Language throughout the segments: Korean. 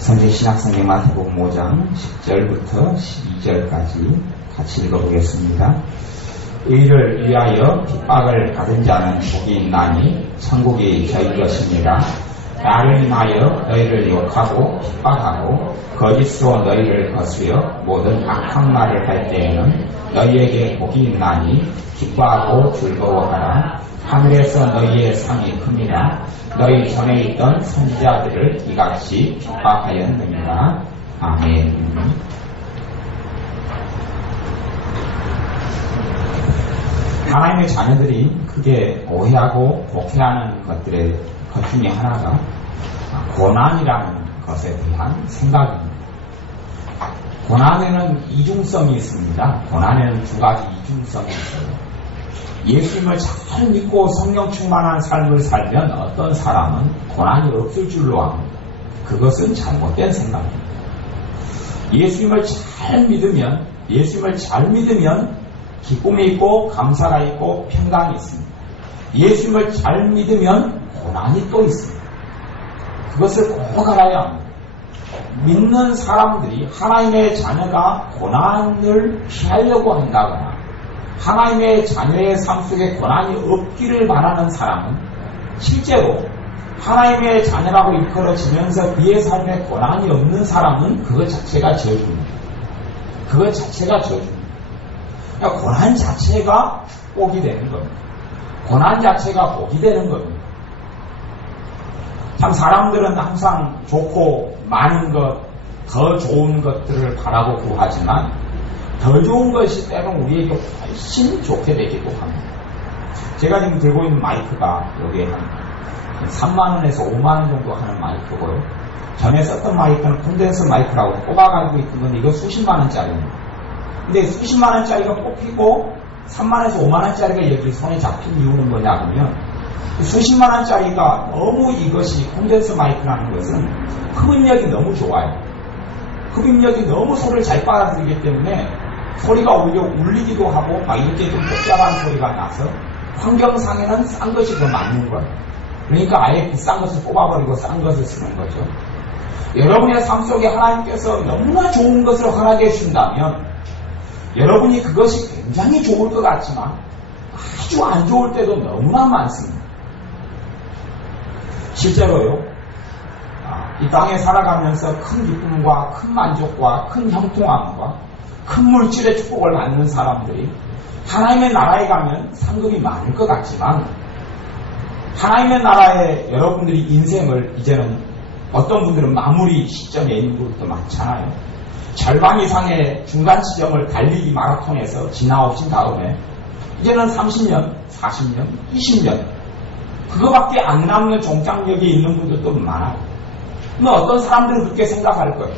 성진신약성경 마태복음 5장 10절부터 12절까지 같이 읽어보겠습니다. 의를 위하여 핍박을 받은 자는 복이 있나니 천국이 저희 것입니다. 나를 인하여 너희를 욕하고 핍박하고 거짓으로 너희를 거스려 모든 악한 말을 할 때에는 너희에게 복이 있나니 기뻐하고 즐거워하라. 하늘에서 너희의 상이 큽니다. 너희 전에 있던 선지자들을 이같이 핍박하였느니라. 아멘. 하나님의 자녀들이 크게 오해하고 복해하는 것 중에 하나가 고난이라는 것에 대한 생각입니다. 고난에는 이중성이 있습니다. 고난에는 두 가지 이중성이 있어요. 예수님을 잘 믿고 성령 충만한 삶을 살면 어떤 사람은 고난이 없을 줄로 압니다. 그것은 잘못된 생각입니다. 예수님을 잘 믿으면 기쁨이 있고 감사가 있고 평강이 있습니다. 예수님을 잘 믿으면 고난이 또 있습니다. 그것을 꼭 알아야 합니다. 믿는 사람들이 하나님의 자녀가 고난을 피하려고 한다거나 하나님의 자녀의 삶 속에 고난이 없기를 바라는 사람은 실제로 하나님의 자녀라고 일컬어지면서 그의 삶에 고난이 없는 사람은 그것 자체가 저주입니다. 그것 자체가 저주입니다. 그러니까 고난 자체가 복이 되는 겁니다. 고난 자체가 복이 되는 겁니다. 참 사람들은 항상 좋고 많은 것, 더 좋은 것들을 바라고 구하지만 더 좋은 것이 때론 우리에게 훨씬 좋게 되기도 합니다. 제가 지금 들고 있는 마이크가 여기에 한 3만원에서 5만원 정도 하는 마이크고요. 전에 썼던 마이크는 콘덴서 마이크라고 뽑아가지고 있던 건데 이거 수십만원짜리입니다. 근데 수십만원짜리가 뽑히고 3만원에서 5만원짜리가 여기 손에 잡힌 이유는 뭐냐 하면 수십만원짜리가 너무 이것이 콘덴서 마이크라는 것은 흡입력이 너무 좋아요. 흡입력이 너무 소리를 잘 빨아들이기 때문에 소리가 오히려 울리기도 하고 막 이렇게 좀 복잡한 소리가 나서 환경상에는 싼 것이 더 맞는 거예요. 그러니까 아예 비싼 것을 뽑아버리고 싼 것을 쓰는 거죠. 여러분의 삶 속에 하나님께서 너무나 좋은 것을 허락해 주신다면 여러분이 그것이 굉장히 좋을 것 같지만 아주 안 좋을 때도 너무나 많습니다. 실제로요, 이 땅에 살아가면서 큰 기쁨과 큰 만족과 큰 형통함과 큰 물질의 축복을 받는 사람들이 하나님의 나라에 가면 상급이 많을 것 같지만 하나님의 나라에 여러분들이 인생을 이제는 어떤 분들은 마무리 시점에 있는 분들도 많잖아요. 절반 이상의 중간 지점을 달리기 마라톤에서 지나오신 다음에 이제는 30년, 40년, 20년 그거밖에 안 남는 종착역에 있는 분들도 많아요. 근데 어떤 사람들은 그렇게 생각할 거예요.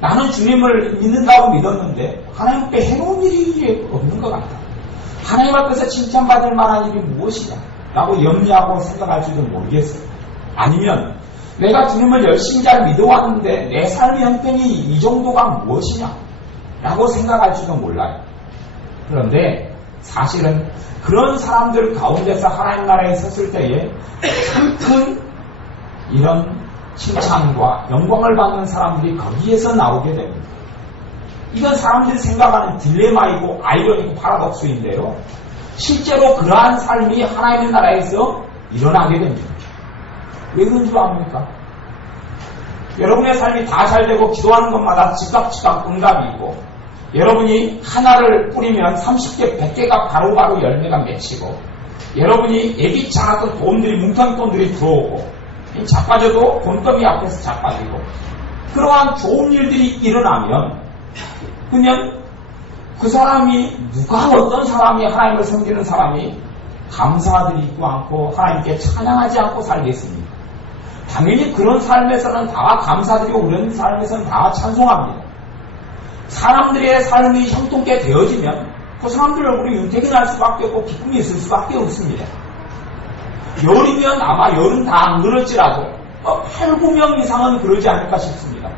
나는 주님을 믿는다고 믿었는데 하나님 앞에 해놓은 일이 없는 것 같다. 하나님 앞에서 칭찬받을 만한 일이 무엇이냐 라고 염려하고 생각할지도 모르겠어요. 아니면 내가 주님을 열심히 잘 믿어왔는데 내 삶의 형편이 이 정도가 무엇이냐 라고 생각할지도 몰라요. 그런데 사실은 그런 사람들 가운데서 하나님 나라에 섰을 때에 큰 이런 칭찬과 영광을 받는 사람들이 거기에서 나오게 됩니다. 이건 사람들이 생각하는 딜레마이고 아이러니고 파라독스인데요. 실제로 그러한 삶이 하나님의 나라에서 일어나게 됩니다. 왜 그런 줄 압니까? 여러분의 삶이 다 잘되고 기도하는 것마다 즉각 응답이고 여러분이 하나를 뿌리면 30개, 100개가 바로바로 열매가 맺히고 여러분이 예기치 않았던 뭉텅이 돈들이 들어오고 자빠져도 돈더미 앞에서 자빠지고 그러한 좋은 일들이 일어나면 그냥 그 사람이 어떤 사람이 하나님을 섬기는 사람이 감사드리지 않고 하나님께 찬양하지 않고 살겠습니까? 당연히 그런 삶에서는 다 감사드리고 그런 삶에서는 다 찬송합니다. 사람들의 삶이 형통케 되어지면 그 사람들 얼굴이 윤택이 날 수밖에 없고 기쁨이 있을 수밖에 없습니다. 열이면 아마 열은 다 안 그럴지라도 8, 9명 이상은 그러지 않을까 싶습니다.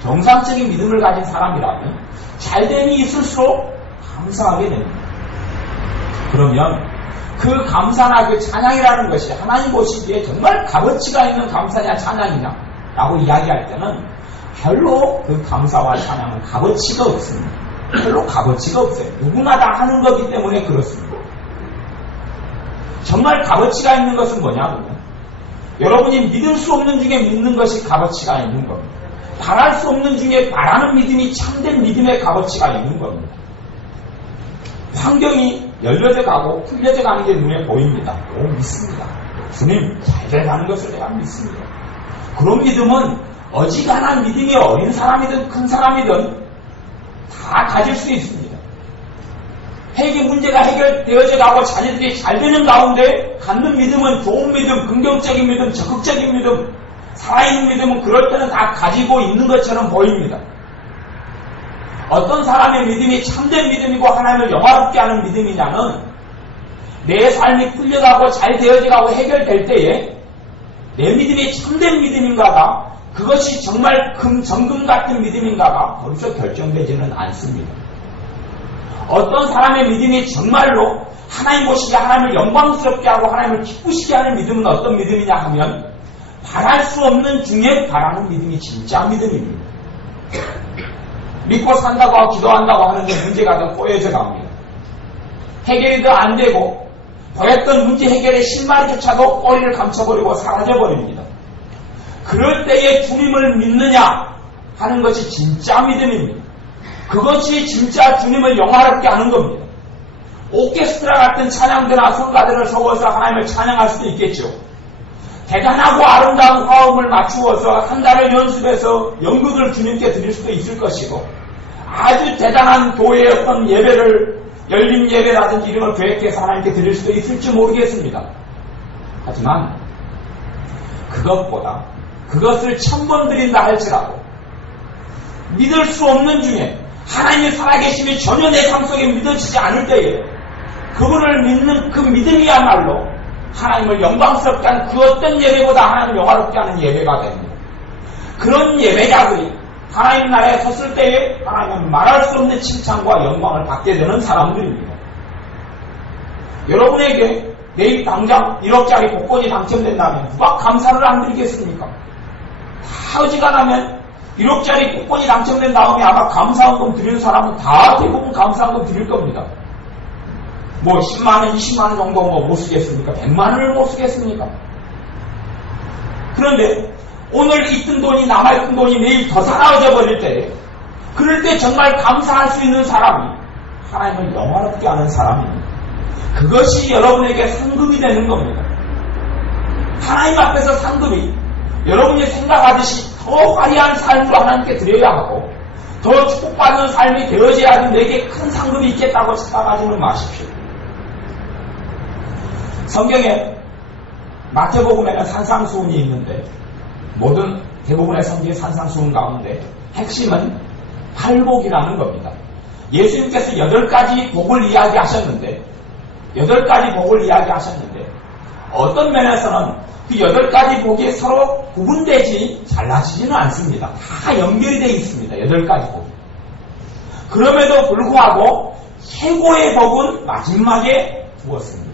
정상적인 믿음을 가진 사람이라면 잘됨이 있을수록 감사하게 됩니다. 그러면 그 감사나 그 찬양이라는 것이 하나님 보시기에 정말 값어치가 있는 감사냐 찬양이냐 라고 이야기할 때는 별로 그 감사와 찬양은 값어치가 없습니다. 별로 값어치가 없어요. 누구나 다 하는 거기 때문에 그렇습니다. 정말 값어치가 있는 것은 뭐냐면 여러분이 믿을 수 없는 중에 믿는 것이 값어치가 있는 겁니다. 바랄 수 없는 중에 바라는 믿음이 참된 믿음의 값어치가 있는 겁니다. 환경이 열려져 가고 풀려져 가는 게 눈에 보입니다. 믿습니다. 주님 잘 돼가는 것을 내가 믿습니다. 그런 믿음은 어지간한 믿음이 어린 사람이든 큰 사람이든 다 가질 수 있습니다. 회계 문제가 해결되어져 가고 자녀들이 잘 되는 가운데 갖는 믿음은 좋은 믿음, 긍정적인 믿음, 적극적인 믿음, 살아있는 믿음은 그럴 때는 다 가지고 있는 것처럼 보입니다. 어떤 사람의 믿음이 참된 믿음이고 하나님을 영화롭게 하는 믿음이냐면 내 삶이 풀려가고 잘 되어져가고 해결될 때에 내 믿음이 참된 믿음인가가 그것이 정말 정금 같은 믿음인가가 벌써 결정되지는 않습니다. 어떤 사람의 믿음이 정말로 하나님 보시기에 하나님을 영광스럽게 하고 하나님을 기쁘시게 하는 믿음은 어떤 믿음이냐 하면 바랄 수 없는 중에 바라는 믿음이 진짜 믿음입니다. 믿고 산다고 기도한다고 하는데 문제가 더 꼬여져 갑니다. 해결이 더 안 되고 보였던 문제 해결의 실마리조차도 꼬리를 감춰버리고 사라져버립니다. 그럴 때에 주님을 믿느냐 하는 것이 진짜 믿음입니다. 그것이 진짜 주님을 영화롭게 하는 겁니다. 오케스트라 같은 찬양대나 성가대를 세워서 하나님을 찬양할 수도 있겠죠. 대단하고 아름다운 화음을 맞추어서 한 달을 연습해서 연극을 주님께 드릴 수도 있을 것이고 아주 대단한 교회의 어떤 예배를 열린 예배라든지 이런 걸 계획해서 하나님께 드릴 수도 있을지 모르겠습니다. 하지만 그것보다 그것을 1000번 드린다 할지라도 믿을 수 없는 중에 하나님이 살아계심이 전혀 내 삶 속에 믿어지지 않을 때에 그분을 믿는 그 믿음이야말로 하나님을 영광스럽게 하는 그 어떤 예배보다 하나님을 영화롭게 하는 예배가 됩니다. 그런 예배자들이 하나님 나라에 섰을 때에 하나님은 말할 수 없는 칭찬과 영광을 받게 되는 사람들입니다. 여러분에게 내일 당장 1억짜리 복권이 당첨된다면 누가 감사를 안 드리겠습니까? 다 어지간하면 1억짜리 복권이 당첨된 다음에 아마 감사헌금 드리는 사람은 다 대부분 감사헌금 드릴 겁니다. 뭐 10만원, 20만원 정도 못 쓰겠습니까? 100만원을 못 쓰겠습니까? 그런데 오늘 있던 돈이 남아있던 돈이 내일 더 사라져 버릴 때 그럴 때 정말 감사할 수 있는 사람이 하나님을 영화롭게 하는 사람입니다. 그것이 여러분에게 상급이 되는 겁니다. 하나님 앞에서 상급이 여러분이 생각하듯이 더 화려한 삶으로 하나님께 드려야 하고 더 축복받는 삶이 되어져야지 내게 큰 상급이 있겠다고 생각하지는 마십시오. 성경에 마태복음에는 산상수훈이 있는데 모든 대부분의 성경의 산상수훈 가운데 핵심은 팔복이라는 겁니다. 예수님께서 8가지 복을 이야기하셨는데 8가지 복을 이야기하셨는데 어떤 면에서는 그 8가지 복이 서로 구분되지 잘라지지는 않습니다. 다 연결이 되어 있습니다. 8가지 복. 그럼에도 불구하고 최고의 복은 마지막에 두었습니다.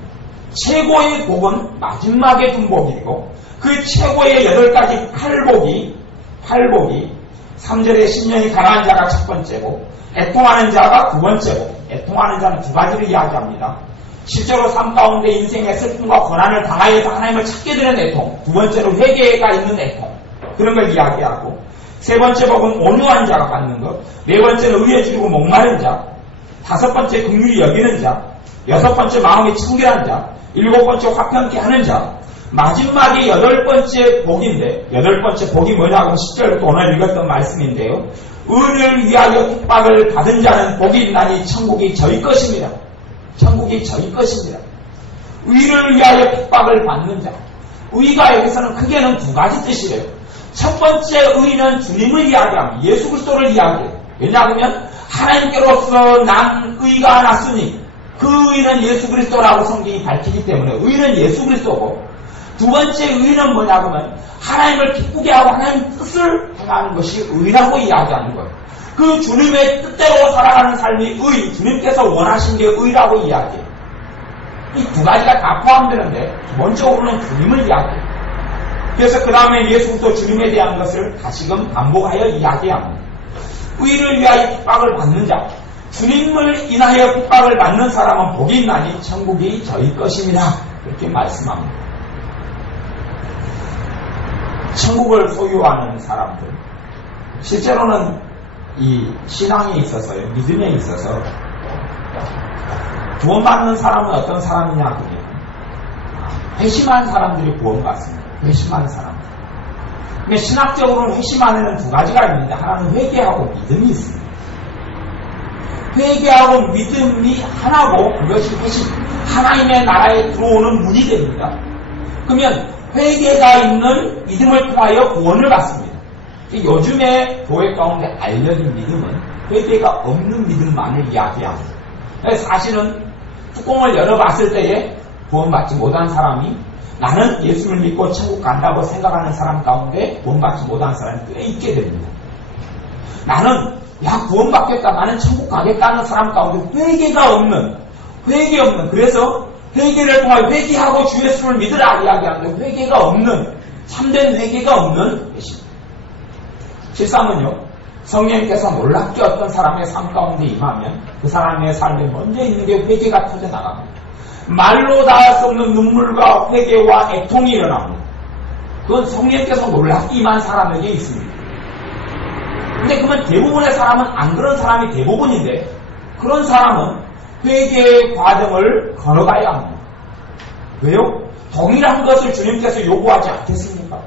최고의 복은 마지막에 둔 복이고 그 최고의 8가지 팔복이 3절에 심령이 강한 자가 첫 번째고 애통하는 자가 두 번째고 애통하는 자는 2가지를 이야기합니다. 실제로 삶 가운데 인생의 슬픔과 고난을 당하여서 하나님을 찾게 되는 애통, 두 번째로 회개가 있는 애통, 그런 걸 이야기하고, 세 번째 복은 온유한 자가 받는 것, 네 번째는 의에 줄이고 목마른 자, 5번째 긍휼히 여기는 자, 6번째 마음이 청결한 자, 7번째 화평케 하는 자, 마지막이 8번째 복인데 8번째 복이 뭐냐고 10절부터 오늘 읽었던 말씀인데요. 의를 위하여 핍박을 받은 자는 복이 있나니 천국이 저희 것입니다. 천국이 저희 것입니다. 의를 위하여 핍박을 받는 자. 의가 여기서는 크게는 2가지 뜻이래요. 첫 번째 의는 주님을 이야기합니다. 예수 그리스도를 이야기해요. 왜냐하면 하나님께로서 난 의가 났으니 그 의는 예수 그리스도라고 성경이 밝히기 때문에 의는 예수 그리스도고, 두 번째 의는 뭐냐면 하나님을 기쁘게 하고 하나님 뜻을 행하는 것이 의라고 이야기하는 거예요. 그 주님의 뜻대로 살아가는 삶이 의, 주님께서 원하신 게 의라고 이야기해요. 이 2가지가 다 포함되는데 기본적으로는 주님을 이야기해요. 그래서 그 다음에 예수부터 주님에 대한 것을 다시금 반복하여 이야기합니다. 의를 위하여 핍박을 받는 자, 주님을 인하여 핍박을 받는 사람은 복이 있나니 천국이 저희 것입니다. 이렇게 말씀합니다. 천국을 소유하는 사람들, 실제로는 이 신앙에 있어서요, 믿음에 있어서 구원받는 사람은 어떤 사람이냐 그러면 회심한 사람들이 구원받습니다. 회심한 사람들. 근데 신학적으로는 회심하는 두 가지가 있는데 하나는 회개하고 믿음이 있습니다. 회개하고 믿음이 하나고 그것이 회심, 하나님의 나라에 들어오는 문이 됩니다. 그러면 회개가 있는 믿음을 통하여 구원을 받습니다. 요즘에 교회 가운데 알려진 믿음은 회개가 없는 믿음만을 이야기합니다. 사실은 뚜껑을 열어봤을 때에 구원받지 못한 사람이 나는 예수를 믿고 천국 간다고 생각하는 사람 가운데 구원받지 못한 사람이 꽤 있게 됩니다. 나는 구원받겠다, 나는 천국 가겠다는 사람 가운데 회개가 없는, 그래서 회개를 통해 회개하고 주 예수를 믿으라 이야기하는데 회개가 없는, 참된 회개가 없는 회심. 실상은요, 성령님께서 놀랍게 어떤 사람의 삶 가운데 임하면 그 사람의 삶에 먼저 있는 게 회개가 터져 나갑니다. 말로 닿을 수 없는 눈물과 회개와 애통이 일어납니다. 그건 성령님께서 놀랍게 임한 사람에게 있습니다. 근데 그러면 대부분의 사람은 안 그런 사람이 대부분인데 그런 사람은 회개의 과정을 걸어가야 합니다. 왜요? 동일한 것을 주님께서 요구하지 않겠습니까?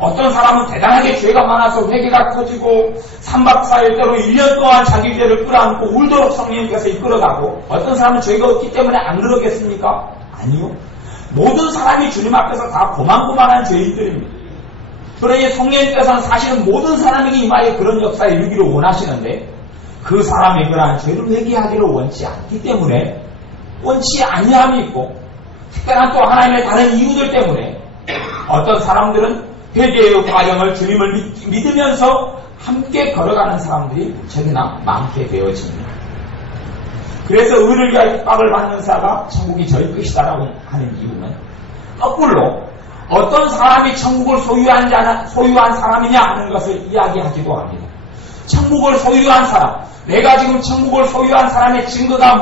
어떤 사람은 대단하게 죄가 많아서 회개가 터지고 3박 4일 때로 1년 동안 자기 죄를 끌어안고 울도록 성령님께서 이끌어가고 어떤 사람은 죄가 없기 때문에 안 그러겠습니까? 아니요. 모든 사람이 주님 앞에서 다 고만고만한 죄인들입니다. 그러니 성령님께서는 사실은 모든 사람에게 임하여 그런 역사에 이르기를 원하시는데 그 사람이 그러한 죄를 회개하기를 원치 않기 때문에 원치 아니함이 있고 특별한 또 하나님의 다른 이유들 때문에 어떤 사람들은 회개의 과정을 주님을 믿으면서 함께 걸어가는 사람들이 무척이나 많게 되어집니다. 그래서 의를 위하여 핍박을 받는 자가 천국이 저희 것이다라고 하는 이유는 거꾸로 어떤 사람이 천국을 소유한 사람이냐 하는 것을 이야기하기도 합니다. 천국을 소유한 사람, 내가 지금 천국을 소유한 사람의 증거가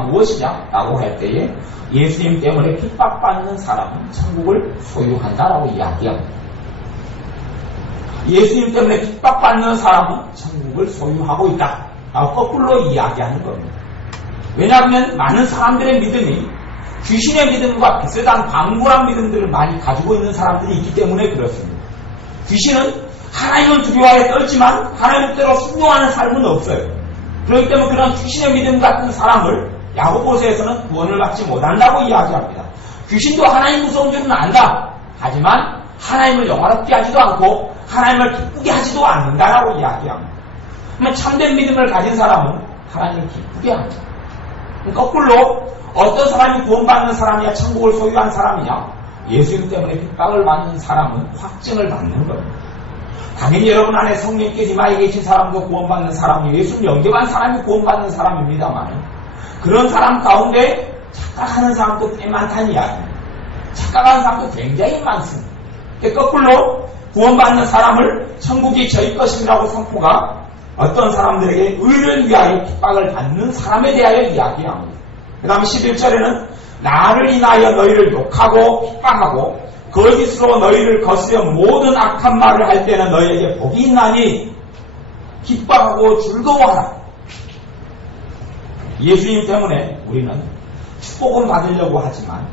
무엇이냐라고 할 때에 예수님 때문에 핍박받는 사람은 천국을 소유한다라고 이야기합니다. 예수님 때문에 핍박받는 사람은 천국을 소유하고 있다. 거꾸로 이야기하는 겁니다. 왜냐하면 많은 사람들의 믿음이 귀신의 믿음과 비슷한 방불한 믿음들을 많이 가지고 있는 사람들이 있기 때문에 그렇습니다. 귀신은 하나님은 두려워하여 떨지만 하나님 뜻대로 순종하는 삶은 없어요. 그렇기 때문에 그런 귀신의 믿음 같은 사람을 야고보서에서는 구원을 받지 못한다고 이야기합니다. 귀신도 하나님 무서운 줄은 안다. 하지만 하나님을 영화롭게 하지도 않고 하나님을 기쁘게 하지도 않는다라고 이야기합니다. 그러면 참된 믿음을 가진 사람은 하나님을 기쁘게 합니다. 거꾸로 어떤 사람이 구원받는 사람이냐 천국을 소유한 사람이냐 예수님 때문에 핍박을 받는 사람은 확증을 받는 겁니다. 당연히 여러분 안에 성령께서 임하여 계신 사람도 구원받는 사람이 예수님 영접한 사람이 구원받는 사람입니다만 그런 사람 가운데 착각하는 사람도 꽤 많다는 이야기입니다. 착각하는 사람도 굉장히 많습니다. 거꾸로 구원받는 사람을 천국이 저희 것이라고 선포가 어떤 사람들에게 의를 위하여 핍박을 받는 사람에 대하여 이야기합니다. 그 다음에 11절에는 나를 인하여 너희를 욕하고 핍박하고 거짓으로 너희를 거스려 모든 악한 말을 할 때는 너희에게 복이 있나니 기뻐하고 즐거워하라. 예수님 때문에 우리는 축복은 받으려고 하지만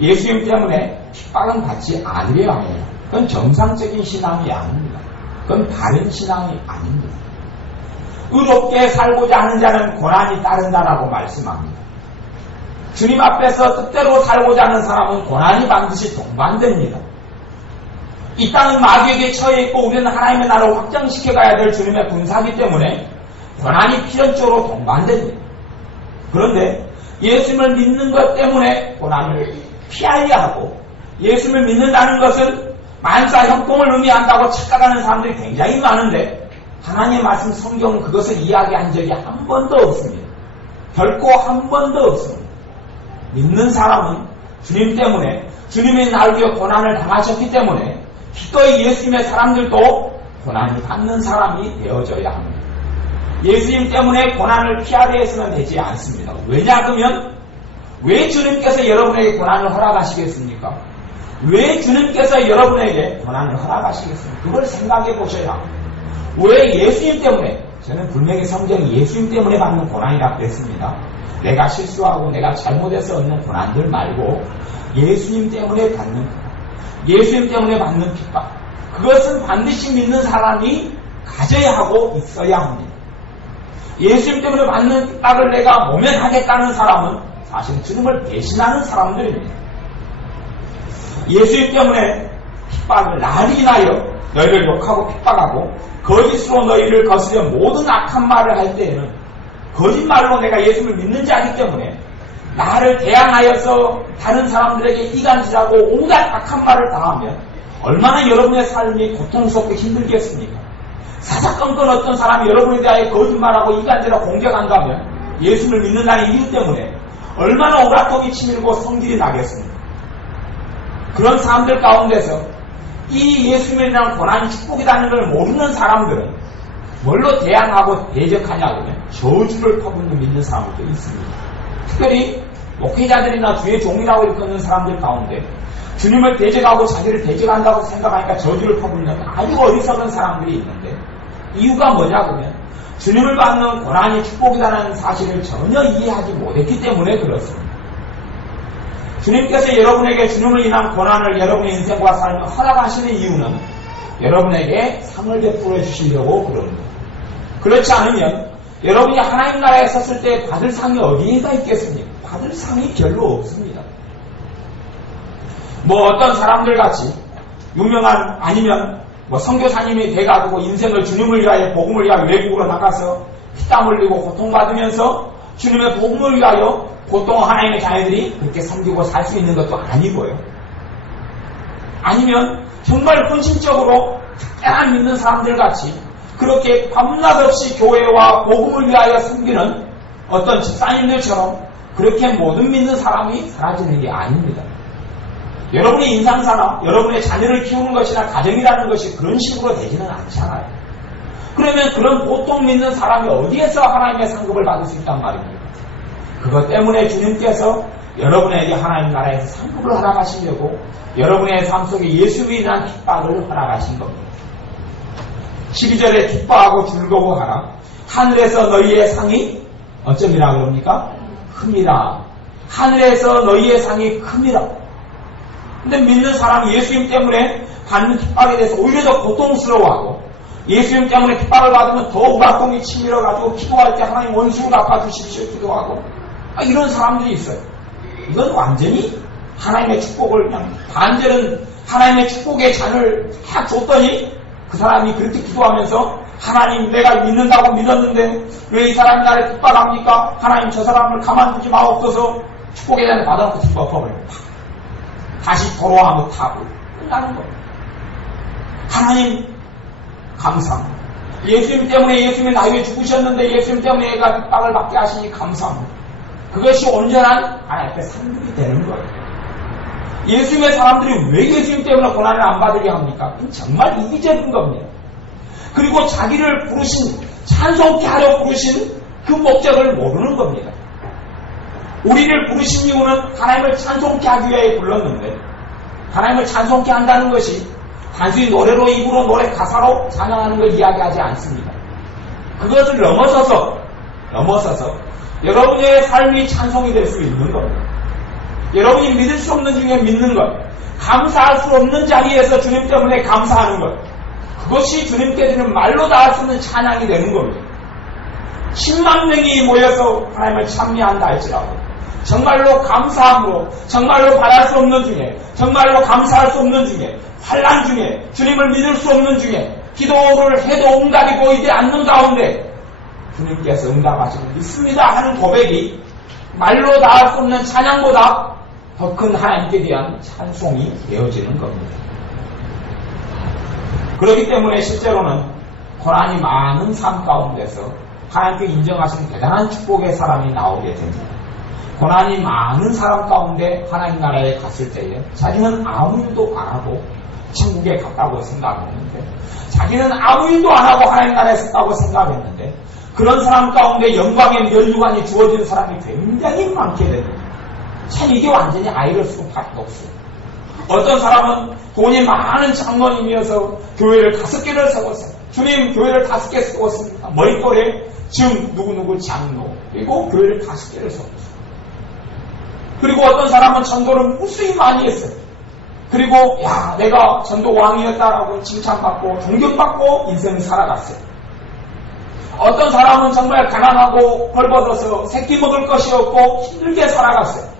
예수님 때문에 핍박은 받지 않으려 해요. 그건 정상적인 신앙이 아닙니다. 그건 바른 신앙이 아닙니다. 의롭게 살고자 하는 자는 고난이 따른다라고 말씀합니다. 주님 앞에서 뜻대로 살고자 하는 사람은 고난이 반드시 동반됩니다. 이 땅은 마귀에게 처해 있고 우리는 하나님의 나라를 확장시켜가야 될 주님의 군사이기 때문에 고난이 필연적으로 동반됩니다. 그런데 예수님을 믿는 것 때문에 고난을 피하려 하고 예수님을 믿는다는 것은 만사 형통을 의미한다고 착각하는 사람들이 굉장히 많은데 하나님의 말씀 성경은 그것을 이야기한 적이 한 번도 없습니다. 결코 한 번도 없습니다. 믿는 사람은 주님 때문에, 주님이 날 위해 고난을 당하셨기 때문에 기꺼이 예수님의 사람들도 고난을 받는 사람이 되어져야 합니다. 예수님 때문에 고난을 피하려 해서는 되지 않습니다. 왜냐하면 왜 주님께서 여러분에게 고난을 허락하시겠습니까? 왜 주님께서 여러분에게 고난을 허락하시겠습니까? 그걸 생각해 보셔야 합니다. 왜 예수님 때문에, 저는 분명히 성경이 예수님 때문에 받는 고난이라고 했습니다. 내가 실수하고 내가 잘못해서 얻는 고난들 말고 예수님 때문에 받는 고난, 예수님 때문에 받는 핍박, 그것은 반드시 믿는 사람이 가져야 하고 있어야 합니다. 예수님 때문에 받는 핍박을 내가 모면하겠다는 사람은 사실 주님을 배신하는 사람들입니다. 예수님 때문에 핍박을 나를 인하여 너희를 욕하고 핍박하고 거짓으로 너희를 거스려 모든 악한 말을 할 때에는 거짓말로 내가 예수님을 믿는 자이기 때문에 나를 대항하여서 다른 사람들에게 이간질하고 온갖 악한 말을 당하면 얼마나 여러분의 삶이 고통스럽고 힘들겠습니까? 사사건건 어떤 사람이 여러분에 대하여 거짓말하고 이간질하고 공격한다면 예수님을 믿는다는 이유 때문에 얼마나 오라통이 치밀고 성질이 나겠습니까? 그런 사람들 가운데서 이 예수님이라는 고난이 축복이라는 걸 모르는 사람들은 뭘로 대항하고 대적하냐면 저주를 퍼붓는 믿는 사람들도 있습니다. 특별히 목회자들이나 주의 종이라고 일컫는 사람들 가운데 주님을 대적하고 자기를 대적한다고 생각하니까 저주를 퍼붓는 아주 어리석은 사람들이 있는데 이유가 뭐냐면 주님을 받는 고난이 축복이라는 사실을 전혀 이해하지 못했기 때문에 그렇습니다. 주님께서 여러분에게 주님을 인한 고난을 여러분의 인생과 삶에 허락하시는 이유는 여러분에게 상을 베풀어 주시려고 그럽니다. 그렇지 않으면 여러분이 하나님 나라에 섰을 때 받을 상이 어디에가 있겠습니까? 받을 상이 별로 없습니다. 뭐 어떤 사람들 같이 유명한 아니면 뭐 선교사님이 돼가지고 인생을 주님을 위하여 복음을 위하여 외국으로 나가서 피땀 흘리고 고통받으면서 주님의 복음을 위하여 보통 하나님의 자녀들이 그렇게 섬기고 살 수 있는 것도 아니고요. 아니면 정말 헌신적으로 특별한 믿는 사람들 같이 그렇게 밤낮 없이 교회와 복음을 위하여 섬기는 어떤 집사님들처럼 그렇게 모든 믿는 사람이 사라지는 게 아닙니다. 여러분의 인상사나 여러분의 자녀를 키우는 것이나 가정이라는 것이 그런 식으로 되지는 않잖아요. 그러면 그런 보통 믿는 사람이 어디에서 하나님의 상급을 받을 수 있단 말입니까? 그것 때문에 주님께서 여러분에게 하나님 나라에서 상급을 허락하시려고 여러분의 삶 속에 예수님이 인한 핍박을 허락하신 겁니다. 12절에 기뻐하고 즐거워하라. 하늘에서 너희의 상이 어쩜이라 그럽니까? 큽니다. 하늘에서 너희의 상이 큽니다. 근데 믿는 사람이 예수님 때문에 받는 핍박에 대해서 오히려 더 고통스러워하고 예수님 때문에 핍박을 받으면 더 우라통이 치밀어가지고 기도할 때 하나님 원수를 갚아주십시오 기도하고 이런 사람들이 있어요. 이건 완전히 하나님의 축복을 그냥 반절은 하나님의 축복의 잔을 다 줬더니 그 사람이 그렇게 기도하면서 하나님 내가 믿는다고 믿었는데 왜 이 사람이 나를 핍박합니까? 하나님 저 사람을 가만두지 마옵소서. 축복의 잔을 받아놓고 덮어버립니다. 다시 돌아와 못하고 끝나는 거예요. 하나님 감사합니다. 예수님 때문에 예수님이 나에게 죽으셨는데 예수님 때문에 얘가 핍박을 받게 하시니 감사합니다. 그것이 온전한 하나님 앞에 상급이 되는 거예요. 예수님의 사람들이 왜 예수님 때문에 고난을 안 받으려 합니까? 정말 이기적인 겁니다. 그리고 자기를 부르신 찬송케 하려 부르신 그 목적을 모르는 겁니다. 우리를 부르신 이유는 하나님을 찬송케 하기 위해 불렀는데 하나님을 찬송케 한다는 것이 단순히 노래로 입으로 노래 가사로 찬양하는 걸 이야기하지 않습니다. 그것을 넘어서서 여러분의 삶이 찬송이 될 수 있는 겁니다. 여러분이 믿을 수 없는 중에 믿는 것, 감사할 수 없는 자리에서 주님 때문에 감사하는 것, 그것이 주님께 드리는 말로 다 할 수 있는 찬양이 되는 겁니다. 10만 명이 모여서 하나님을 찬미한다 할지라도 정말로 감사함으로, 정말로 바랄 수 없는 중에, 정말로 감사할 수 없는 중에, 환난 중에, 주님을 믿을 수 없는 중에, 기도를 해도 응답이 보이지 않는 가운데 주님께서 응답하시고 믿습니다 하는 고백이 말로 다 할 수 없는 찬양보다 더 큰 하나님께 대한 찬송이 되어지는 겁니다. 그렇기 때문에 실제로는 고난이 많은 삶 가운데서 하나님께 인정하시는 대단한 축복의 사람이 나오게 됩니다. 고난이 많은 사람 가운데 하나님 나라에 갔을 때에 자기는 아무 일도 안 하고 천국에 갔다고 생각했는데, 자기는 아무 일도 안 하고 하나님 나라에 섰다고 생각했는데, 그런 사람 가운데 영광의 면류관이 주어지는 사람이 굉장히 많게 됩니다. 참 이게 완전히 아이러스고 파라독스. 어떤 사람은 돈이 많은 장로님이어서 교회를 5개를 세웠어요. 주님 교회를 5개 세웠습니다. 머릿돌에 지금 누구누구 장로, 그리고 교회를 5개를 세웠어요. 그리고 어떤 사람은 전도를 무수히 많이 했어요. 그리고 야 내가 전도 왕이었다라고 칭찬받고 존경받고 인생을 살아갔어요. 어떤 사람은 정말 가난하고 벌받아서 새끼 먹을 것이 없고 힘들게 살아갔어요.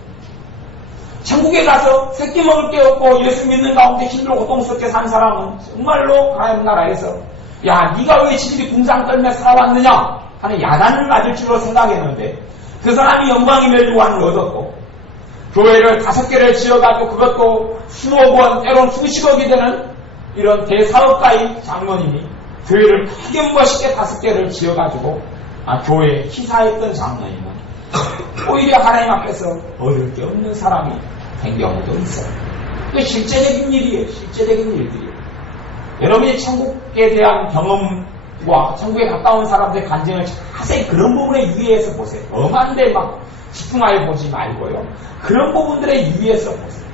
천국에 가서 새끼 먹을 게 없고 예수 믿는 가운데 힘들고 고통스럽게 산 사람은 정말로 하나님 나라에서 야 네가 왜 지들이 궁상 떨며 살아왔느냐 하는 야단을 맞을 줄로 생각했는데, 그 사람이 영광의 멸류관을 얻었고 교회를 5개를 지어가지고 그것도 수억 원, 때론 수십억이 되는 이런 대사업가인 장로님이 교회를 크게 멋있게 5개를 지어가지고 교회에 희사했던 장로님은 오히려 하나님 앞에서 얻을 게 없는 사람이 된 경우도 있어요. 이게 실제적인 일이에요. 실제적인 일들이에요. 여러분이 천국에 대한 경험과 천국에 가까운 사람들의 간증을 자세히 그런 부분에 유의해서 보세요. 엄한데 막 집중하여 보지 말고요. 그런 부분들에 유의해서 보세요.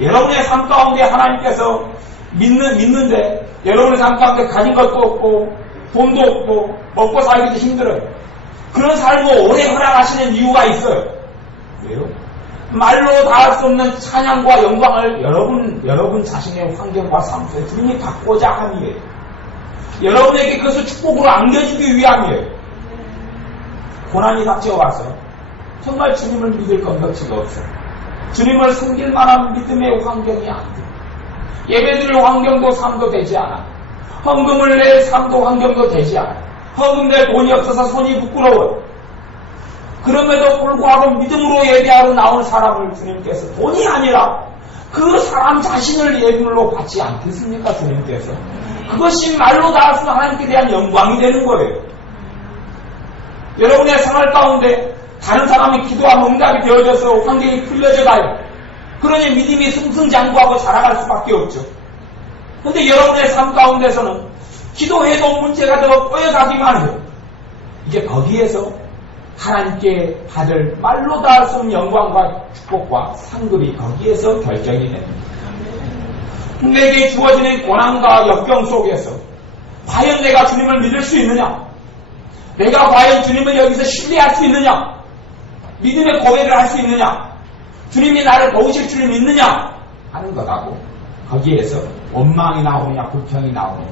여러분의 삶 가운데 하나님께서 믿는데 여러분의 삶 가운데 가진 것도 없고 돈도 없고 먹고 살기도 힘들어요. 그런 삶을 오래 허락하시는 이유가 있어요. 왜요? 말로 다 할 수 없는 찬양과 영광을 여러분 자신의 환경과 삶 속에 주님이 받고자 함이에요. 여러분에게 그것을 축복으로 안겨주기 위함이에요. 고난이 닥쳐와서 정말 주님을 믿을 건덕지가 없어요. 주님을 섬길 만한 믿음의 환경이 안 돼요. 예배드릴 환경도 삶도 되지 않아. 헌금을 낼 삶도 환경도 되지 않아. 헌금 낼 돈이 없어서 손이 부끄러워요. 그럼에도 불구하고 믿음으로 예배하러 나온 사람을 주님께서 돈이 아니라 그 사람 자신을 예물로 받지 않겠습니까? 주님께서. 그것이 말로 다 할 수 없는 하나님께 대한 영광이 되는 거예요. 여러분의 생활 가운데 다른 사람이 기도하면 응답이 되어져서 환경이 풀려져 가요. 그러니 믿음이 승승장구하고 자라갈 수밖에 없죠. 그런데 여러분의 삶 가운데서는 기도해도 문제가 더 꼬여가기만 해요. 이제 거기에서 하나님께 받을 말로 다 할 수 없는 영광과 축복과 상급이 거기에서 결정이 됩니다. 내게 주어지는 고난과 역경 속에서 과연 내가 주님을 믿을 수 있느냐? 내가 과연 주님을 여기서 신뢰할 수 있느냐? 믿음의 고백을 할 수 있느냐? 주님이 나를 도우실 줄 믿느냐? 하는 것하고 거기에서 원망이 나오느냐 불평이 나오느냐.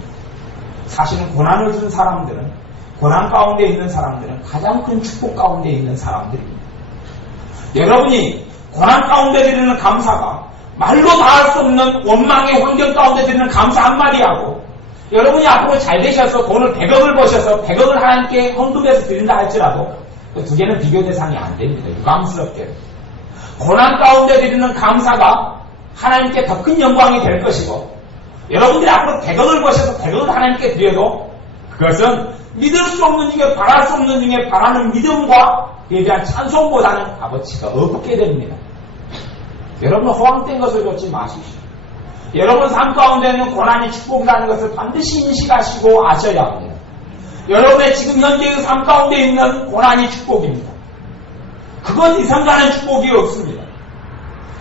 사실은 고난을 준 사람들은, 고난 가운데 있는 사람들은 가장 큰 축복 가운데 있는 사람들입니다. 여러분이 고난 가운데 드리는 감사가 말로 다 할 수 없는 원망의 환경 가운데 드리는 감사 한마디하고, 여러분이 앞으로 잘 되셔서 돈을 100억을 버셔서 100억을 하나님께 헌금해서 드린다 할지라도 그 두 개는 비교 대상이 안 됩니다. 유감스럽게. 고난 가운데 드리는 감사가 하나님께 더 큰 영광이 될 것이고, 여러분들이 앞으로 100억을 버셔서 100억을 하나님께 드려도 그것은 믿을 수 없는 중에 바랄 수 없는 중에 바라는 믿음과 그에 대한 찬송보다는 값어치가 없게 됩니다. 여러분 허황된 것을 줬지 마십시오. 여러분 삶 가운데는 고난이 축복이라는 것을 반드시 인식하시고 아셔야 합니다. 여러분의 지금 현재의 삶 가운데 있는 고난이 축복입니다. 그건 이상가는 축복이 없습니다.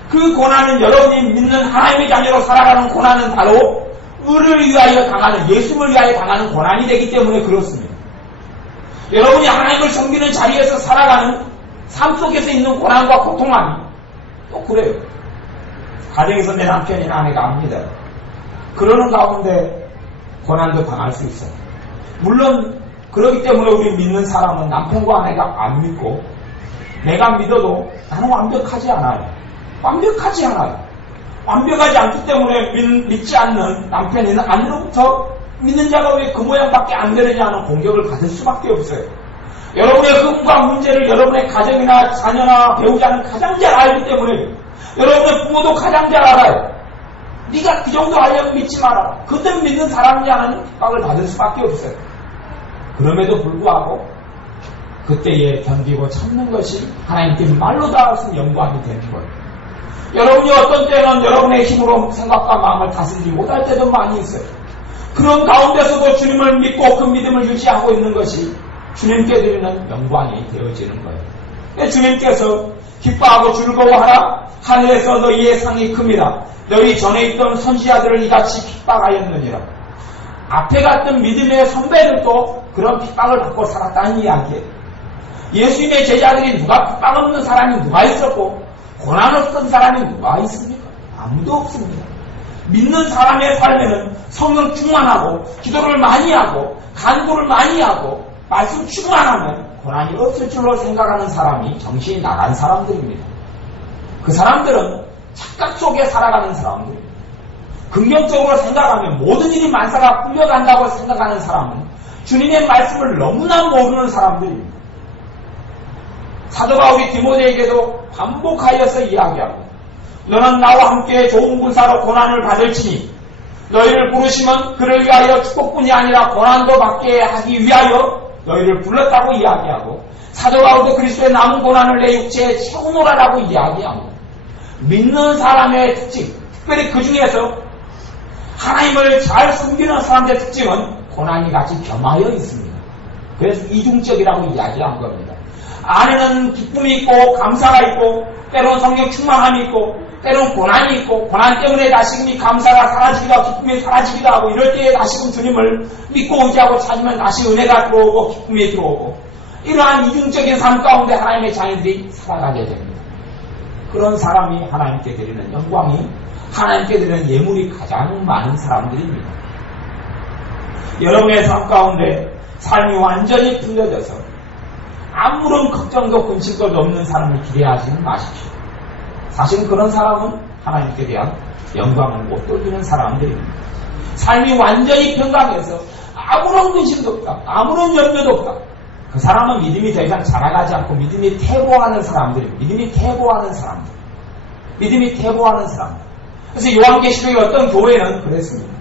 그 고난은 여러분이 믿는 하나님의 자녀로 살아가는 고난은 바로 의를 위하여 당하는, 예수를 위하여 당하는 고난이 되기 때문에 그렇습니다. 여러분이 하나님을 섬기는 자리에서 살아가는 삶 속에서 있는 고난과 고통함이 또 그래요. 가정에서 내 남편이나 아내가 압니다. 그러는 가운데 고난도 당할 수 있어요. 물론 그렇기 때문에 우리 믿는 사람은 남편과 아내가 안 믿고, 내가 믿어도 나는 완벽하지 않아요. 완벽하지 않아요. 완벽하지 않기 때문에 믿지 않는 남편이나 아내로부터 믿는 자가 왜 그 모양밖에 안 되느냐 하는 공격을 받을 수밖에 없어요. 여러분의 흠과 문제를 여러분의 가정이나 자녀나 배우자는 가장 잘 알기 때문에, 여러분의 부모도 가장 잘 알아요. 네가 그 정도 하려면 믿지 마라. 그들 믿는 사람이냐는 핍박을 받을 수밖에 없어요. 그럼에도 불구하고 그때에 견디고 참는 것이 하나님께 말로 닿아서 영광이 되는 거예요. 여러분이 어떤 때는 여러분의 힘으로 생각과 마음을 다스리지 못할 때도 많이 있어요. 그런 가운데서도 주님을 믿고 그 믿음을 유지하고 있는 것이 주님께 드리는 영광이 되어지는 거예요. 주님께서 기뻐하고 즐거워하라. 하늘에서 너희의 상이 큽니다. 너희 전에 있던 선지자들을 이같이 핍박하였느니라. 앞에 갔던 믿음의 선배들도 그런 핍박을 받고 살았다는 이야기예요. 예수님의 제자들이 누가 핍박 없는 사람이 누가 있었고 고난 없던 사람이 누가 있습니까? 아무도 없습니다. 믿는 사람의 삶에는 성령 충만하고 기도를 많이 하고 간구를 많이 하고 말씀 충만하면 고난이 없을 줄로 생각하는 사람이 정신이 나간 사람들입니다. 그 사람들은 착각 속에 살아가는 사람들입니다. 긍정적으로 생각하면 모든 일이 만사가 풀려간다고 생각하는 사람은 주님의 말씀을 너무나 모르는 사람들입니다. 사도 바울이 디모데에게도 반복하여서 이야기하고 너는 나와 함께 좋은 군사로 고난을 받을지니 너희를 부르시면 그를 위하여 축복뿐이 아니라 고난도 받게 하기 위하여 너희를 불렀다고 이야기하고 사도 바울도 그리스도의 남은 고난을 내 육체에 채우노라라고 이야기하고 믿는 사람의 특징, 특별히 그 중에서 하나님을 잘 섬기는 사람들의 특징은 고난이 같이 겸하여 있습니다. 그래서 이중적이라고 이야기한 겁니다. 안에는 기쁨이 있고 감사가 있고 때로는 성령 충만함이 있고 때로는 고난이 있고 고난 때문에 다시금 이 감사가 사라지기도 하고 기쁨이 사라지기도 하고 이럴 때에 다시금 주님을 믿고 의지하고 찾으면 다시 은혜가 들어오고 기쁨이 들어오고 이러한 이중적인 삶 가운데 하나님의 자녀들이 살아가게 됩니다. 그런 사람이 하나님께 드리는 영광이 하나님께 드리는 예물이 가장 많은 사람들입니다. 여러분의 삶 가운데 삶이 완전히 풀려져서 아무런 걱정도 근심도 없는 사람을 기대하지는 마십시오. 사실 그런 사람은 하나님께 대한 영광을 못 돌리는 사람들입니다. 삶이 완전히 평강해서 아무런 근심도 없다. 아무런 염려도 없다. 그 사람은 믿음이 더 이상 자라가지 않고 믿음이 퇴보하는 사람들입니다. 믿음이 퇴보하는 사람들. 믿음이 퇴보하는 사람들. 그래서 요한계시록의 어떤 교회는 그랬습니다.